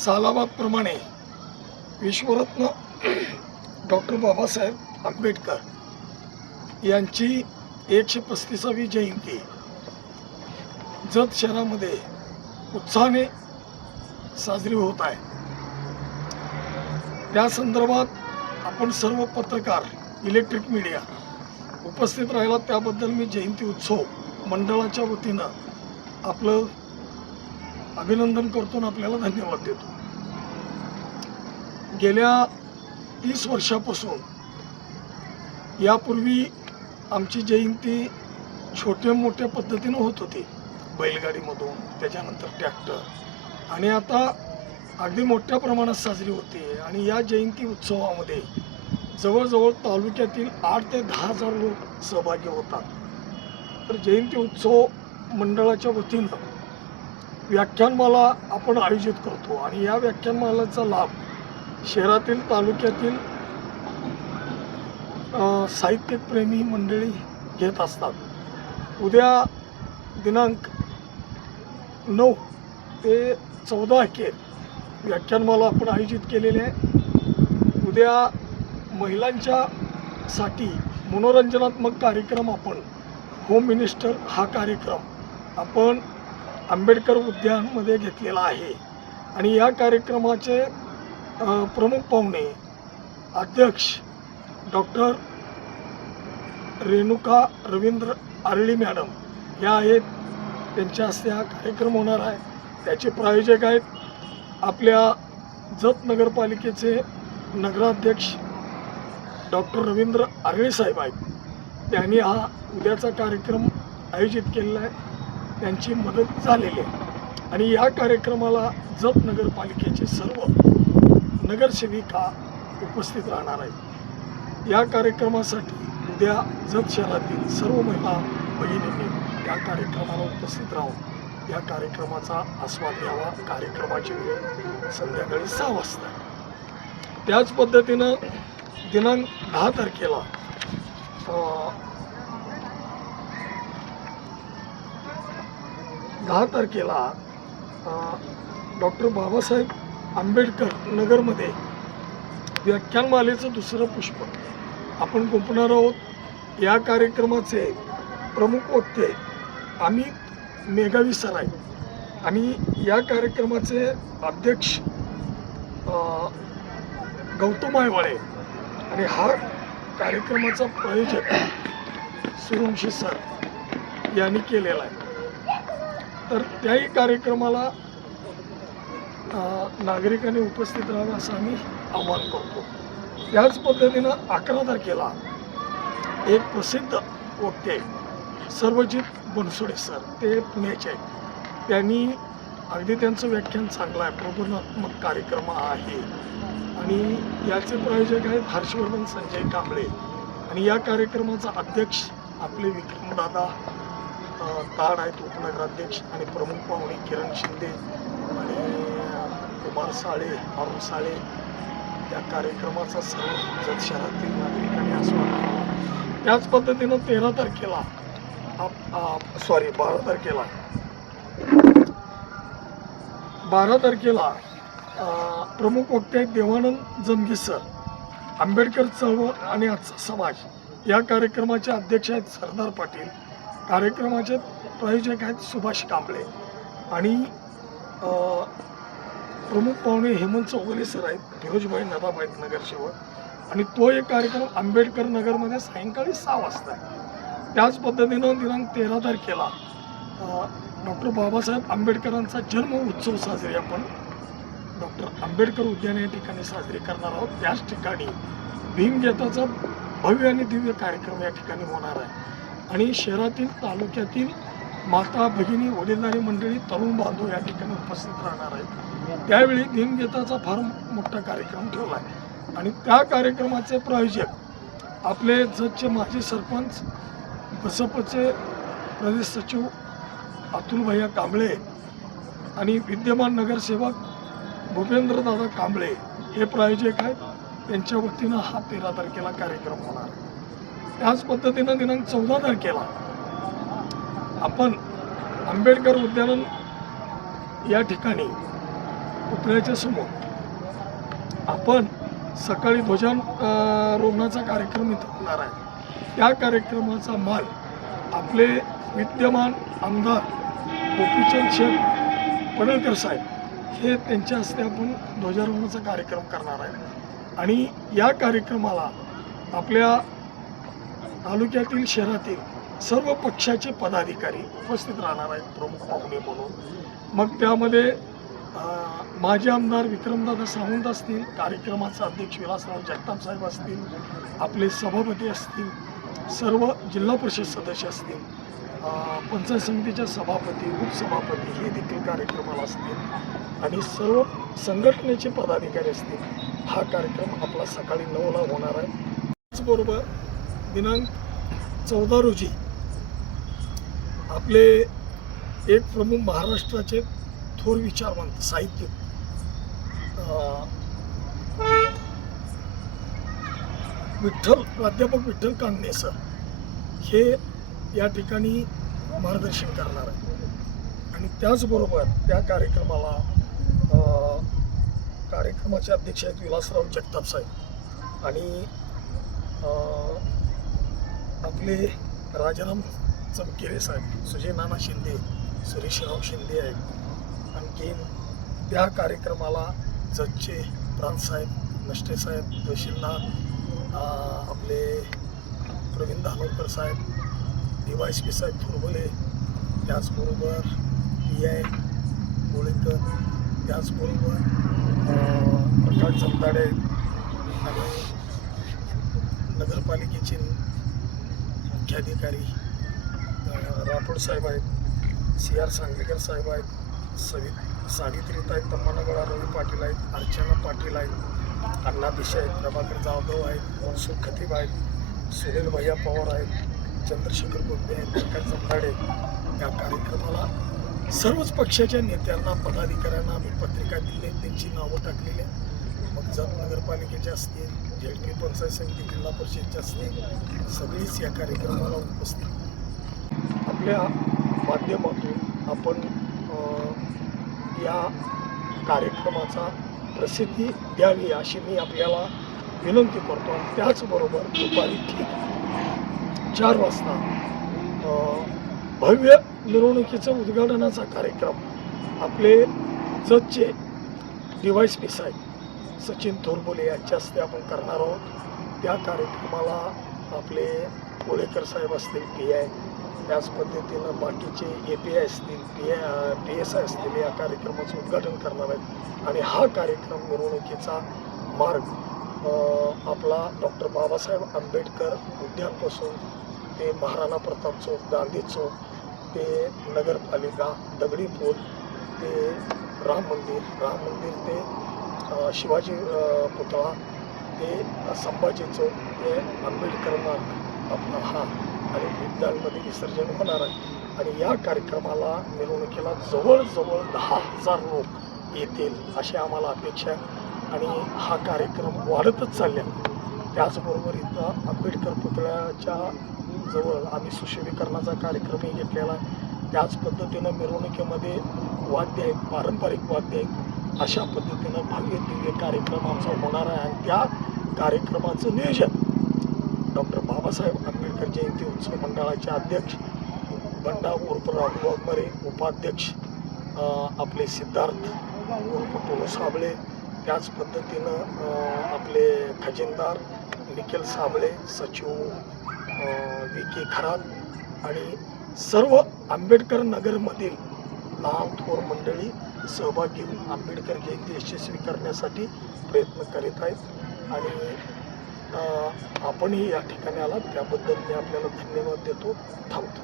सालाबादप्रमाणे विश्वरत्न doctor Babasaheb Ambedkar यांची 135वी जयंती जत शहरामध्ये उत्साहाने साजरी होत आहे। त्या संदर्भात आपण सर्व पत्रकार, इलेक्ट्रिक मीडिया उपस्थित राहिला त्याबद्दल मी जयंती उत्सव मंडळाच्या वतीनं आपलं अभिनंदन करतो आणि आपल्याला धन्यवाद देतो। गेल्या 30 वर्षापासून यापूर्वी आमची जयंती छोट्या मोठ्या पद्धतीनं होत होती, बैलगाडीमधून, त्याच्यानंतर ट्रॅक्टर, आणि आता अगदी मोठ्या प्रमाणात साजरी होते। आणि या जयंती उत्सवामध्ये जवळजवळ तालुक्यातील 8 ते 10 हजार लोक सहभागी होतात। तर जयंती उत्सव मंडळाच्या वतीनं व्याख्यानमाला आपण आयोजित करतो आणि या व्याख्यानमालाचा लाभ शहरातील, तालुक्यातील साहित्यिक प्रेमी मंडळी घेत असतात। उद्या दिनांक 9 ते 14 अखेर व्याख्यानमाला आपण आयोजित केलेले आहे। उद्या महिलांच्या साठी मनोरंजनात्मक कार्यक्रम आपण होम मिनिस्टर हा कार्यक्रम आपण आंबेडकर उद्यानमध्ये घेतलेला आहे। आणि या कार्यक्रमाचे प्रमुख पाहुणे अध्यक्ष डॉक्टर रेणुका रवींद्र आरळी मॅडम या आहेत। त्यांच्या हस्ते हा कार्यक्रम होणार आहे। त्याचे प्रायोजक आहेत आपल्या जत नगरपालिकेचे नगराध्यक्ष डॉक्टर रवींद्र आरळी साहेब आहेत। त्यांनी हा उद्याचा कार्यक्रम आयोजित केलेला आहे, त्यांची मदत झालेली आहे। आणि या कार्यक्रमाला जत नगरपालिकेचे सर्व नगरसेविका उपस्थित राहणार आहेत। या कार्यक्रमासाठी उद्या जत शहरातील सर्व महिला भगिनींनी या कार्यक्रमाला उपस्थित राहून या कार्यक्रमाचा आस्वाद घ्यावा। कार्यक्रमाची वेळ संध्याकाळी 6 वाजता। त्याच पद्धतीनं दिनांक 10 तारखेला डॉक्टर बाबासाहेब आंबेडकर नगरमध्ये व्याख्यानमालेचं दुसरं पुष्प आपण गुंफणार आहोत। या कार्यक्रमाचे प्रमुख वक्ते अमित मेघावी सर आहेत आणि या कार्यक्रमाचे अध्यक्ष गौतम आयवाळे आणि हा कार्यक्रमाचा प्रायोजक सूर्यवंशी सर यांनी केलेला आहे। तर त्याही कार्यक्रमाला नागरिकांनी उपस्थित राहावं असं आम्ही आवाहन करतो। याच पद्धतीनं 11 तारखेला एक प्रसिद्ध वक्ते सर्वजित बनसोडे सर, ते पुण्याचे आहेत। त्यांनी अगदी त्यांचं व्याख्यान चांगलं आहे, प्रबोधनात्मक कार्यक्रम आहे आणि याचे प्रायोजक आहेत हर्षवर्धन संजय कांबळे। आणि या कार्यक्रमाचा अध्यक्ष आपले विक्रमदादा ताड आहेत, उपनगराध्यक्ष, आणि प्रमुख पाहुणे किरण शिंदे आणि कुमार साळे, अरुण साळे। या कार्यक्रमाचा सर्व जत शहरातील नागरिकांनी आस्वाद घ्यावा। त्याच पद्धतीनं 12 तारखेला प्रमुख वक्ते आहेत देवानंद जमगे सर, आंबेडकर चळवळ आणि आजचा समाज। या कार्यक्रमाचे अध्यक्ष आहेत सरदार पाटील। कार्यक्रमाचे प्रायोजक आहेत सुभाष कांबळे आणि प्रमुख पाहुणे हेमंत चौगुले सर आहेत, फिरोजभाई नदाब आहेत, नगरसेवक। आणि तो एक कार्यक्रम आंबेडकर नगरमध्ये सायंकाळी 6 वाजता आहे। त्याच पद्धतीनं दिनांक 13 तारखेला डॉक्टर बाबासाहेब आंबेडकरांचा जन्म उत्सव साजरी आपण डॉक्टर आंबेडकर उद्यान या ठिकाणी साजरी करणार आहोत। त्याच ठिकाणी भीमगीताचा भव्य आणि दिव्य कार्यक्रम या ठिकाणी होणार आहे। आणि शहरातील, तालुक्यातील माता भगिनी, वडीलधारी मंडळी, तरुण बांधव या ठिकाणी उपस्थित राहणार आहेत। त्यावेळी भीमगीताचा फार मोठा कार्यक्रम ठेवला आहे। आणि त्या कार्यक्रमाचे प्रायोजक आपले जतचे माजी सरपंच, बसपचे प्रदेश सचिव अतुल भैया कांबळे आणि विद्यमान नगरसेवक भूपेंद्रदादा कांबळे हे प्रायोजक आहेत। त्यांच्या वतीनं हा 13 तारखेला कार्यक्रम होणार आहे। त्याच पद्धतीनं दिनांक 14 तारखेला आपण आंबेडकर उद्यान या ठिकाणी पुतळ्याच्या समोर आपण सकाळी ध्वजारोहणाचा कार्यक्रम इथं होणार आहे. त्या कार्यक्रमाचा मान आपले विद्यमान आमदार गोपीचंद शेठ पडळकर साहेब हे त्यांच्या हस्ते आपण ध्वजारोहणाचा कार्यक्रम करणार आहे. आणि या कार्यक्रमाला आपल्या तालुक्यातील शहरातील सर्व पक्षाचे पदाधिकारी उपस्थित राहणार आहेत प्रमुख पाहुणे म्हणून. मग त्यामध्ये माजी आमदार विक्रमदादा सावंत असतील, कार्यक्रमाचा अध्यक्ष विलासराव जगताप साहेब असतील, आपले सभापती असतील, सर्व जिल्हा परिषद सदस्य असतील, पंचायत समितीच्या सभापती उपसभापती हे देखील कार्यक्रमाला असतील आणि सर्व संघटनेचे पदाधिकारी असतील. हा कार्यक्रम आपला सकाळी 9ला होणार आहे. त्याचबरोबर दिनांक 14 रोजी आपले एक प्रमुख महाराष्ट्राचे थोर विचारवंत साहित्यिक प्राध्यापक विठ्ठल कांगणे सर हे या ठिकाणी मार्गदर्शन करणार आहे. आणि त्याचबरोबर त्या कार्यक्रमाचे अध्यक्ष आहेत विलासराव जगताप साहेब आणि आपले राजाराम चमकेरे साहेब, सुजय नाना शिंदे, सुरेशराव शिंदे आहेत. आणखी त्या कार्यक्रमाला जजचे प्रांतसाहेब, नष्टे साहेब, तहसीलदार, आपले प्रवीण धानोरकर साहेब, DYSP साहेब थोरबले, त्याचबरोबर PI गोळेकर, त्याचबरोबर प्रकाश जमदाडे आणि नगरपालिकेचे मुख्याधिकारी राठोड साहेब आहेत, CR सांगलीकर साहेब आहेत, सावित्रीताई तम्मानगडा रवी पाटील आहेत, अर्चना पाटील आहेत, अण्णा दिशा आहेत, प्रभाकर जाधव आहेत, मनसुख खतीब आहेत, सुनील भैया पवार आहेत, चंद्रशेखर गोंदे आहेत, प्रकाश जमदाडे. या कार्यक्रमाला सर्वच पक्षाच्या नेत्यांना पदाधिकाऱ्यांना आम्ही पत्रिका दिली, त्यांची नावं टाकलेली आहेत. मग जत नगरपालिकेचे असतील, ZP पंचायत समिती, जिल्हा परिषदचे असतील, सगळीच या कार्यक्रमाला उपस्थित. आपल्या माध्यमातून आपण या कार्यक्रमाचा प्रसिद्धी द्यावी अशी मी आपल्याला विनंती करतो. आणि त्याचबरोबर दुपारी ठीक 4 वाजता भव्य मिरवणुकीचं उद्घाटनाचा कार्यक्रम आपले जजचे DYSP साहेब सचिन थोरबोले यांच्या हस्ते आपण करणार आहोत. त्या कार्यक्रमाला आपले गोळेकर साहेब असतील, PI, त्याच पद्धतीनं बाकीचे API असतील, PSI असतील, या कार्यक्रमाचं उद्घाटन करणार आहेत. आणि हा कार्यक्रम मिरवणुकीचा मार्ग आपला डॉक्टर बाबासाहेब आंबेडकर उद्यानपासून ते महाराणा प्रताप चौक, गांधी चौक, ते नगरपालिका, दगडी पूल, ते राम मंदिर ते शिवाजी पुतळा, ते संभाजी चौक, ते आंबेडकर मार्ग आपला हा आणि विद्यालयामध्ये विसर्जन होणार आहे. आणि या कार्यक्रमाला मिरवणुकीला जवळजवळ 10,000 लोक येतील अशी आम्हाला अपेक्षा आहे. आणि हा कार्यक्रम वाढतच चालला. त्याचबरोबर इथं आंबेडकर पुतळ्याच्या जवळ आम्ही सुशोभीकरणाचा कार्यक्रमही घेतलेला आहे. त्याच पद्धतीनं मिरवणुकीमध्ये वाद्य आहेत, पारंपरिक वाद्य आहेत. अशा पद्धतीनं भव्य दिव्य कार्यक्रम आमचा होणार आहे. आणि त्या कार्यक्रमाचं नियोजन डॉक्टर बाबासाहेब आंबेडकर जयंती उत्सव मंडळाचे अध्यक्ष बंडा उर्फ राहुल वाघमारे, उपाध्यक्ष आपले सिद्धार्थ उर्फ टोनू साबळे, त्याच पद्धतीनं आपले खजिनदार निखिल साबळे, सचिव VK खरात आणि सर्व आंबेडकर नगरमधील लहान थोर मंडळी सहभाग घेऊन आंबेडकर जयंती यशस्वी करण्यासाठी प्रयत्न करीत आहेत. आणि आपणही या ठिकाणी आलात त्याबद्दल मी आपल्याला धन्यवाद देतो. थांबतो.